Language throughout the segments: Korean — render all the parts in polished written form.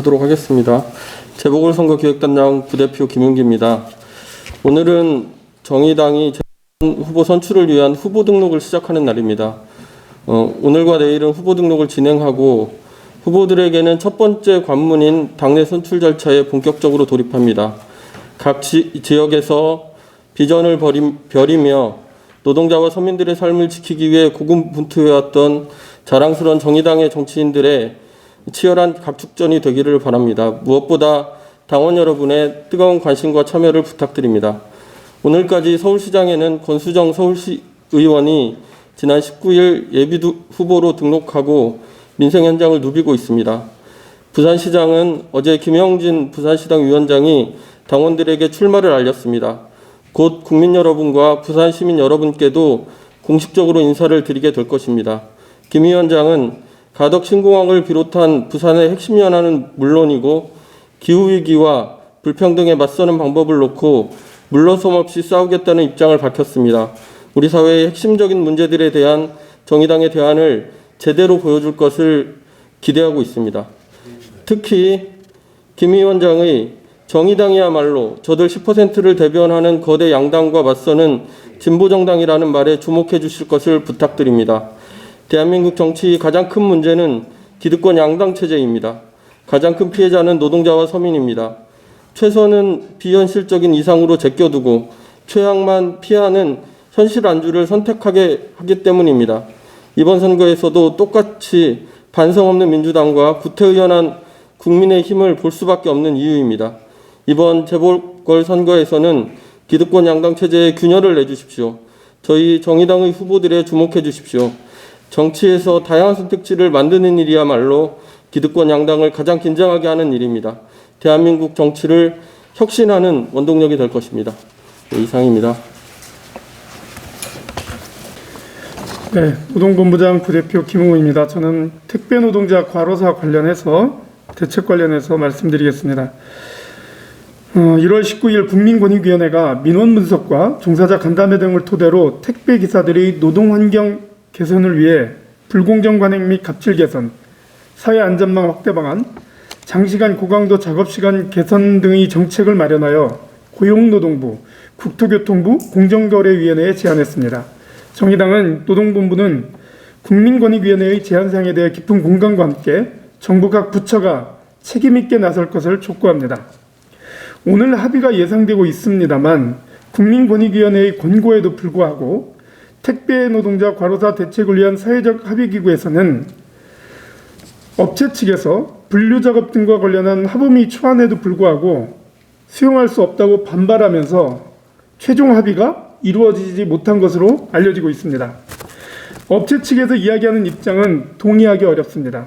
하도록 하겠습니다. 재보궐선거기획단장 부대표 김윤기입니다. 오늘은 정의당이 후보 선출을 위한 후보 등록을 시작하는 날입니다. 오늘과 내일은 후보 등록을 진행하고 후보들에게는 첫 번째 관문인 당내 선출 절차에 본격적으로 돌입합니다. 각 지역에서 비전을 벼리며 노동자와 서민들의 삶을 지키기 위해 고군분투해왔던 자랑스러운 정의당의 정치인들의 치열한 각축전이 되기를 바랍니다. 무엇보다 당원 여러분의 뜨거운 관심과 참여를 부탁드립니다. 오늘까지 서울시장에는 권수정 서울시 의원이 지난 19일 예비 후보로 등록하고 민생 현장을 누비고 있습니다. 부산시장은 어제 김영진 부산시당 위원장이 당원들에게 출마를 알렸습니다. 곧 국민 여러분과 부산 시민 여러분께도 공식적으로 인사를 드리게 될 것입니다. 김 위원장은 가덕 신공항을 비롯한 부산의 핵심 연안은 물론이고 기후위기와 불평등에 맞서는 방법을 놓고 물러섬 없이 싸우겠다는 입장을 밝혔습니다. 우리 사회의 핵심적인 문제들에 대한 정의당의 대안을 제대로 보여줄 것을 기대하고 있습니다. 특히 김 위원장의 정의당이야말로 저들 10%를 대변하는 거대 양당과 맞서는 진보정당이라는 말에 주목해 주실 것을 부탁드립니다. 대한민국 정치의 가장 큰 문제는 기득권 양당 체제입니다. 가장 큰 피해자는 노동자와 서민입니다. 최선은 비현실적인 이상으로 제껴두고 최악만 피하는 현실 안주를 선택하게 하기 때문입니다. 이번 선거에서도 똑같이 반성 없는 민주당과 구태의연한 국민의힘을 볼 수밖에 없는 이유입니다. 이번 재보궐선거에서는 기득권 양당 체제에 균열을 내주십시오. 저희 정의당의 후보들에 주목해 주십시오. 정치에서 다양한 선택지를 만드는 일이야말로 기득권 양당을 가장 긴장하게 하는 일입니다. 대한민국 정치를 혁신하는 원동력이 될 것입니다. 네, 이상입니다. 네, 노동본부장 부대표 김웅우입니다. 저는 택배노동자 과로사 관련해서 대책 관련해서 말씀드리겠습니다. 1월 19일 국민권익위원회가 민원 분석과 종사자 간담회 등을 토대로 택배 기사들의 노동환경 개선을 위해 불공정 관행 및 갑질 개선, 사회 안전망 확대 방안, 장시간 고강도 작업시간 개선 등의 정책을 마련하여 고용노동부, 국토교통부, 공정거래위원회에 제안했습니다. 정의당은 노동본부는 국민권익위원회의 제안사항에 대해 깊은 공감과 함께 정부 각 부처가 책임있게 나설 것을 촉구합니다. 오늘 합의가 예상되고 있습니다만 국민권익위원회의 권고에도 불구하고 택배 노동자 과로사 대책을 위한 사회적 합의기구에서는 업체 측에서 분류작업 등과 관련한 합의의 초안에도 불구하고 수용할 수 없다고 반발하면서 최종 합의가 이루어지지 못한 것으로 알려지고 있습니다. 업체 측에서 이야기하는 입장은 동의하기 어렵습니다.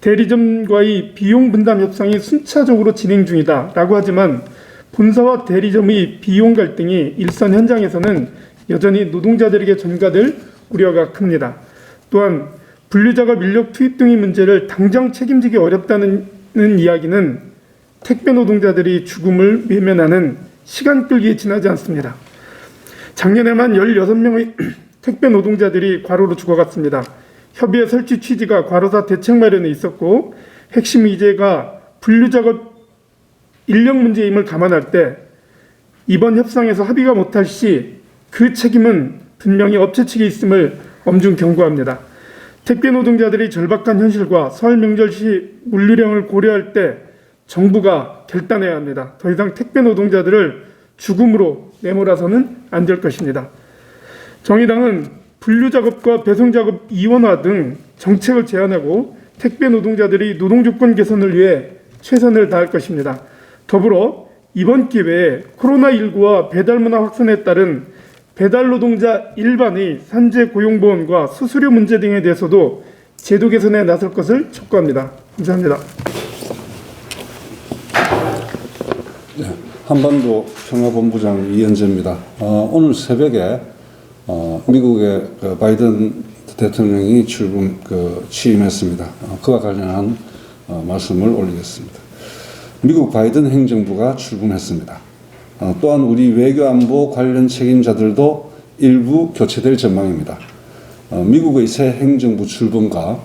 대리점과의 비용 분담 협상이 순차적으로 진행 중이다라고 하지만 본사와 대리점의 비용 갈등이 일선 현장에서는 여전히 노동자들에게 전가될 우려가 큽니다. 또한 분류작업 인력 투입 등의 문제를 당장 책임지기 어렵다는 이야기는 택배 노동자들이 죽음을 외면하는 시간 끌기에 지나지 않습니다. 작년에만 16명의 택배 노동자들이 과로로 죽어갔습니다. 협의회 설치 취지가 과로사 대책 마련에 있었고 핵심 의제가 분류작업 인력 문제임을 감안할 때 이번 협상에서 합의가 못할 시 그 책임은 분명히 업체 측에 있음을 엄중 경고합니다. 택배 노동자들이 절박한 현실과 설 명절 시 물류량을 고려할 때 정부가 결단해야 합니다. 더 이상 택배 노동자들을 죽음으로 내몰아서는 안 될 것입니다. 정의당은 분류작업과 배송작업 이원화 등 정책을 제안하고 택배 노동자들이 노동조건 개선을 위해 최선을 다할 것입니다. 더불어 이번 기회에 코로나19와 배달문화 확산에 따른 배달 노동자 일반의 산재 고용보험과 수수료 문제 등에 대해서도 제도 개선에 나설 것을 촉구합니다. 감사합니다. 네, 한반도 평화본부장 이현재입니다. 오늘 새벽에 미국의 바이든 대통령이 취임했습니다. 그와 관련한 말씀을 올리겠습니다. 미국 바이든 행정부가 출범했습니다. 또한 우리 외교안보 관련 책임자들도 일부 교체될 전망입니다. 미국의 새 행정부 출범과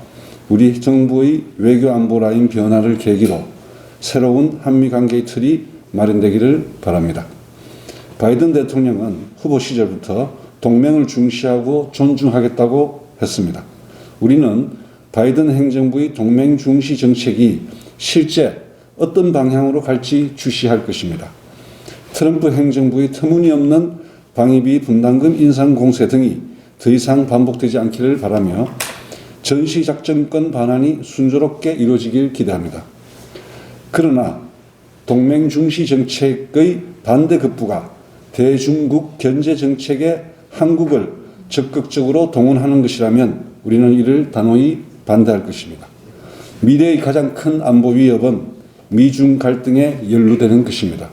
우리 정부의 외교안보 라인 변화를 계기로 새로운 한미 관계의 틀이 마련되기를 바랍니다. 바이든 대통령은 후보 시절부터 동맹을 중시하고 존중하겠다고 했습니다. 우리는 바이든 행정부의 동맹 중시 정책이 실제 어떤 방향으로 갈지 주시할 것입니다. 트럼프 행정부의 터무니없는 방위비 분담금 인상 공세 등이 더 이상 반복되지 않기를 바라며 전시작전권 반환이 순조롭게 이루어지길 기대합니다. 그러나 동맹 중시 정책의 반대급부가 대중국 견제 정책에 한국을 적극적으로 동원하는 것이라면 우리는 이를 단호히 반대할 것입니다. 미래의 가장 큰 안보 위협은 미중 갈등에 연루되는 것입니다.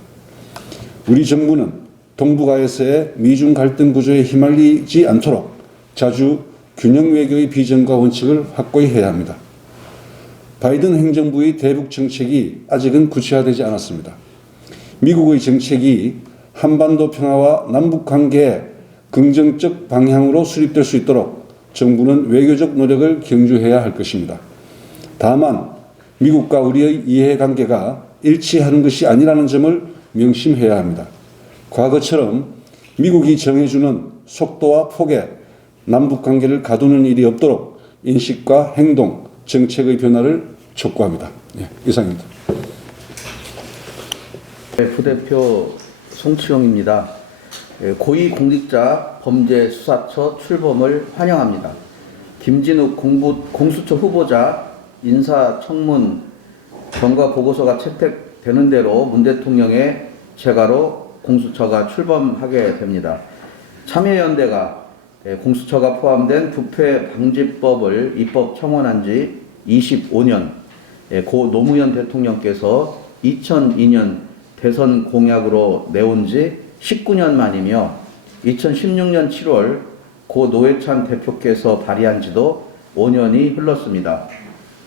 우리 정부는 동북아에서의 미중 갈등 구조에 휘말리지 않도록 자주 균형 외교의 비전과 원칙을 확고히 해야 합니다. 바이든 행정부의 대북 정책이 아직은 구체화되지 않았습니다. 미국의 정책이 한반도 평화와 남북 관계의 긍정적 방향으로 수립될 수 있도록 정부는 외교적 노력을 경주해야 할 것입니다. 다만 미국과 우리의 이해관계가 일치하는 것이 아니라는 점을 명심해야 합니다. 과거처럼 미국이 정해주는 속도와 폭의 남북관계를 가두는 일이 없도록 인식과 행동, 정책의 변화를 촉구합니다. 이상입니다. 부대표 송치용입니다. 고위공직자 범죄수사처 출범을 환영합니다. 김진욱 공수처 후보자 인사청문 경과 보고서가 채택되는 대로 문 대통령의 재가로 공수처가 출범하게 됩니다. 참여연대가 공수처가 포함된 부패방지법을 입법 청원한 지 25년, 고 노무현 대통령께서 2002년 대선 공약으로 내온 지 19년 만이며 2016년 7월 고 노회찬 대표께서 발의한 지도 5년이 흘렀습니다.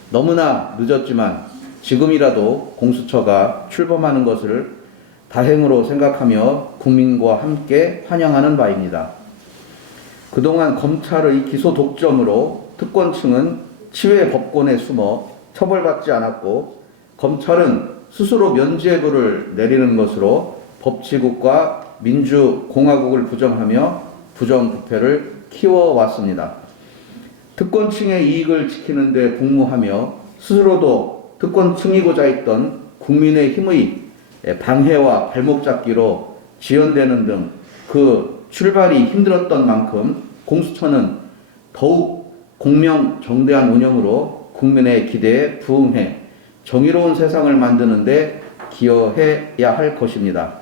너무나 늦었지만 지금이라도 공수처가 출범하는 것을 다행으로 생각하며 국민과 함께 환영하는 바입니다. 그동안 검찰의 기소 독점으로 특권층은 치외 법권에 숨어 처벌받지 않았고 검찰은 스스로 면죄부를 내리는 것으로 법치국과 민주공화국을 부정하며 부정부패를 키워왔습니다. 특권층의 이익을 지키는 데 복무하며 스스로도 특권층이고자 했던 국민의힘의 방해와 발목 잡기로 지연되는 등 그 출발이 힘들었던 만큼 공수처는 더욱 공명정대한 운영으로 국민의 기대에 부응해 정의로운 세상을 만드는 데 기여해야 할 것입니다.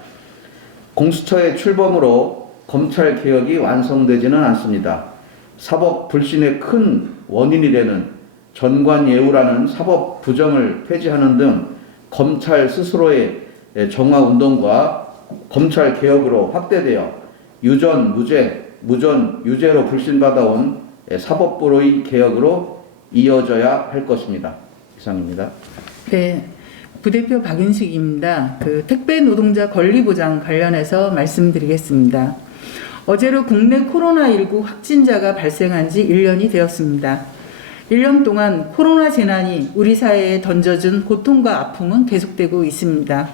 공수처의 출범으로 검찰 개혁이 완성되지는 않습니다. 사법 불신의 큰 원인이 되는 전관예우라는 사법 부정을 폐지하는 등 검찰 스스로의 정화 운동과 검찰 개혁으로 확대되어 유전 무죄, 무전 유죄로 불신받아온 사법부의 개혁으로 이어져야 할 것입니다. 이상입니다. 네, 부대표 박윤식입니다. 택배 노동자 권리 보장 관련해서 말씀드리겠습니다. 어제로 국내 코로나19 확진자가 발생한 지 1년이 되었습니다. 1년 동안 코로나 재난이 우리 사회에 던져준 고통과 아픔은 계속되고 있습니다.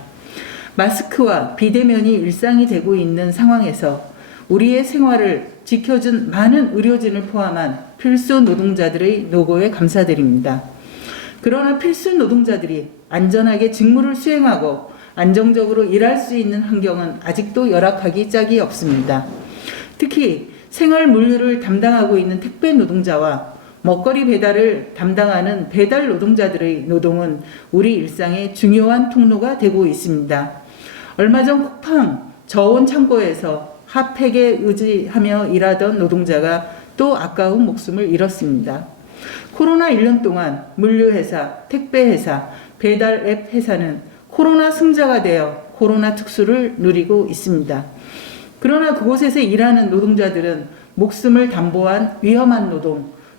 마스크와 비대면이 일상이 되고 있는 상황에서 우리의 생활을 지켜준 많은 의료진을 포함한 필수 노동자들의 노고에 감사드립니다. 그러나 필수 노동자들이 안전하게 직무를 수행하고 안정적으로 일할 수 있는 환경은 아직도 열악하기 짝이 없습니다. 특히 생활 물류를 담당하고 있는 택배 노동자와 먹거리 배달을 담당하는 배달 노동자들의 노동은 우리 일상의 중요한 통로가 되고 있습니다. 얼마 전 쿠팡 저온 창고에서 핫팩에 의지하며 일하던 노동자가 또 아까운 목숨을 잃었습니다. 코로나 1년 동안 물류회사, 택배회사, 배달 앱 회사는 코로나 승자가 되어 코로나 특수를 누리고 있습니다. 그러나 그곳에서 일하는 노동자들은 목숨을 담보한 위험한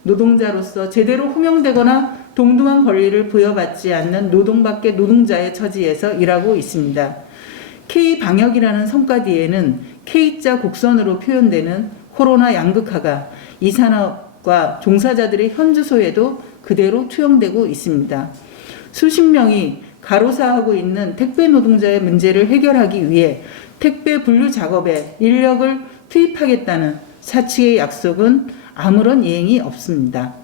노동자로서 제대로 호명되거나 동등한 권리를 부여받지 않는 노동밖의 노동자의 처지에서 일하고 있습니다. K방역이라는 성과 뒤에는 K자 곡선으로 표현되는 코로나 양극화가 이 산업과 종사자들의 현 주소에도 그대로 투영되고 있습니다. 수십 명이 가로사하고 있는 택배 노동자의 문제를 해결하기 위해 택배 분류 작업에 인력을 투입하겠다는 사측의 약속은 아무런 이행이 없습니다.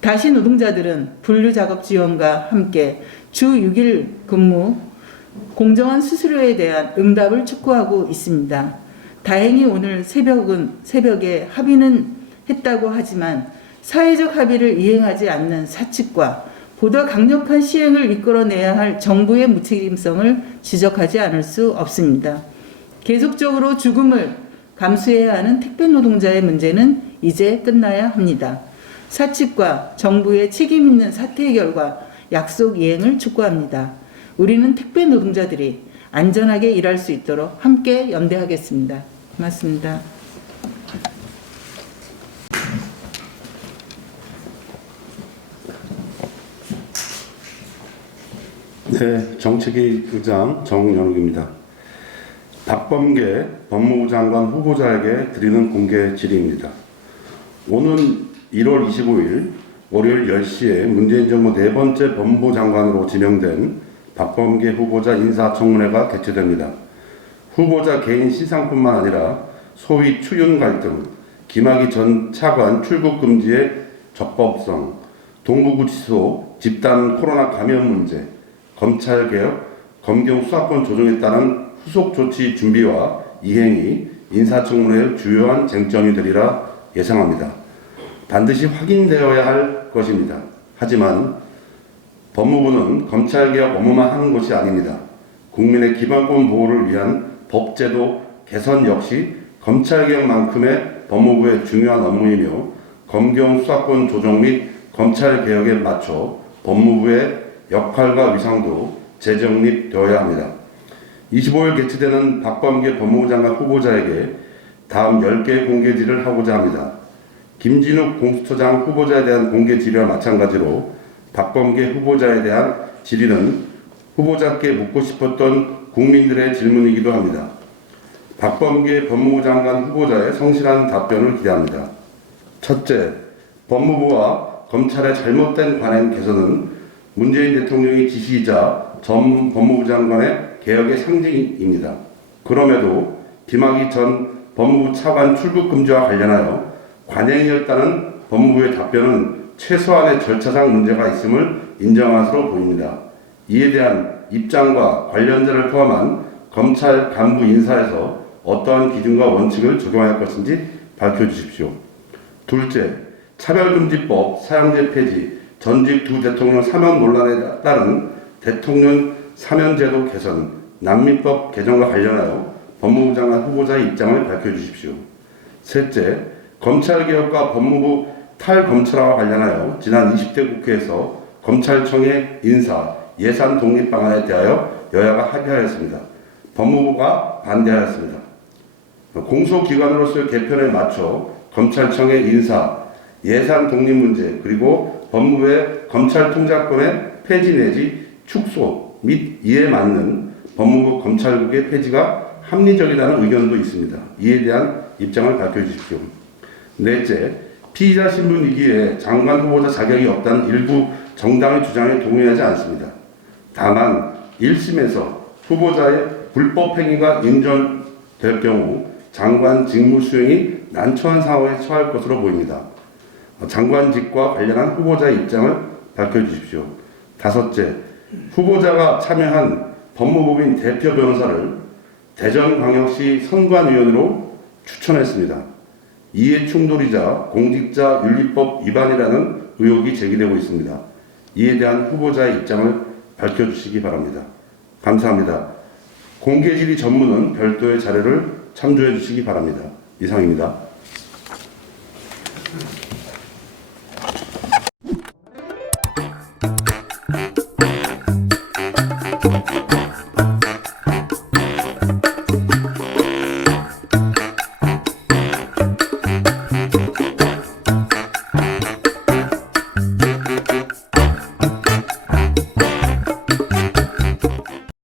다시 노동자들은 분류 작업 지원과 함께 주 6일 근무, 공정한 수수료에 대한 응답을 촉구하고 있습니다. 다행히 오늘 새벽에 합의는 했다고 하지만 사회적 합의를 이행하지 않는 사측과 보다 강력한 시행을 이끌어내야 할 정부의 무책임성을 지적하지 않을 수 없습니다. 계속적으로 죽음을 감수해야 하는 택배 노동자의 문제는 이제 끝나야 합니다. 사측과 정부의 책임 있는 사태 해결과 약속 이행을 촉구합니다. 우리는 택배 노동자들이 안전하게 일할 수 있도록 함께 연대하겠습니다. 고맙습니다. 네, 정책위 의장 정연욱입니다. 박범계 법무부 장관 후보자에게 드리는 공개 질의입니다. 오는 1월 25일 월요일 10시에 문재인 정부 네 번째 법무부 장관으로 지명된 박범계 후보자 인사청문회가 개최됩니다. 후보자 개인 시상뿐만 아니라 소위 추윤 갈등, 김학의 전 차관 출국 금지의 적법성, 동부구치소 집단 코로나 감염 문제, 검찰개혁, 검경 수사권 조정에 따른 후속 조치 준비와 이행이 인사청문회의 주요한 쟁점이 되리라 예상합니다. 반드시 확인되어야 할 것입니다. 하지만 법무부는 검찰개혁 업무만 하는 것이 아닙니다. 국민의 기본권 보호를 위한 법제도 개선 역시 검찰개혁만큼의 법무부의 중요한 업무이며 검경 수사권 조정 및 검찰개혁에 맞춰 법무부의 역할과 위상도 재정립되어야 합니다. 25일 개최되는 박범계 법무부 장관 후보자에게 다음 10개의 공개 질의를 하고자 합니다. 김진욱 공수처장 후보자에 대한 공개 질의와 마찬가지로 박범계 후보자에 대한 질의는 후보자께 묻고 싶었던 국민들의 질문이기도 합니다. 박범계 법무부 장관 후보자의 성실한 답변을 기대합니다. 첫째, 법무부와 검찰의 잘못된 관행 개선은 문재인 대통령의 지시이자 전 법무부 장관의 개혁의 상징입니다. 그럼에도 김학의 전 법무부 차관 출국 금지와 관련하여 관행이었다는 법무부의 답변은 최소한의 절차상 문제가 있음을 인정할 것으로 보입니다. 이에 대한 입장과 관련자를 포함한 검찰 간부 인사에서 어떠한 기준과 원칙을 적용할 것인지 밝혀주십시오. 둘째, 차별금지법 사형제 폐지, 전직 두 대통령 사면 논란에 따른 대통령 사면제도 개선, 난민법 개정과 관련하여 법무부 장관 후보자의 입장을 밝혀주십시오. 셋째, 검찰개혁과 법무부 탈검찰화와 관련하여 지난 20대 국회에서 검찰청의 인사, 예산 독립 방안에 대하여 여야가 합의하였습니다. 법무부가 반대하였습니다. 공소기관으로서의 개편에 맞춰 검찰청의 인사, 예산 독립 문제, 그리고 법무부의 검찰 통작권의 폐지 내지 축소 및 이에 맞는 법무부 검찰국의 폐지가 합리적이라는 의견도 있습니다. 이에 대한 입장을 밝혀주십시오. 넷째, 피의자 신분이기에 장관 후보자 자격이 없다는 일부 정당의 주장에 동의하지 않습니다. 다만 1심에서 후보자의 불법 행위가 인정될 경우 장관 직무 수행이 난처한 상황에 처할 것으로 보입니다. 장관직과 관련한 후보자의 입장을 밝혀주십시오. 다섯째, 후보자가 참여한 법무법인 대표 변호사를 대전광역시 선관위원으로 추천했습니다. 이해 충돌이자 공직자윤리법 위반이라는 의혹이 제기되고 있습니다. 이에 대한 후보자의 입장을 밝혀주시기 바랍니다. 감사합니다. 공개질의 전문은 별도의 자료를 참조해 주시기 바랍니다. 이상입니다.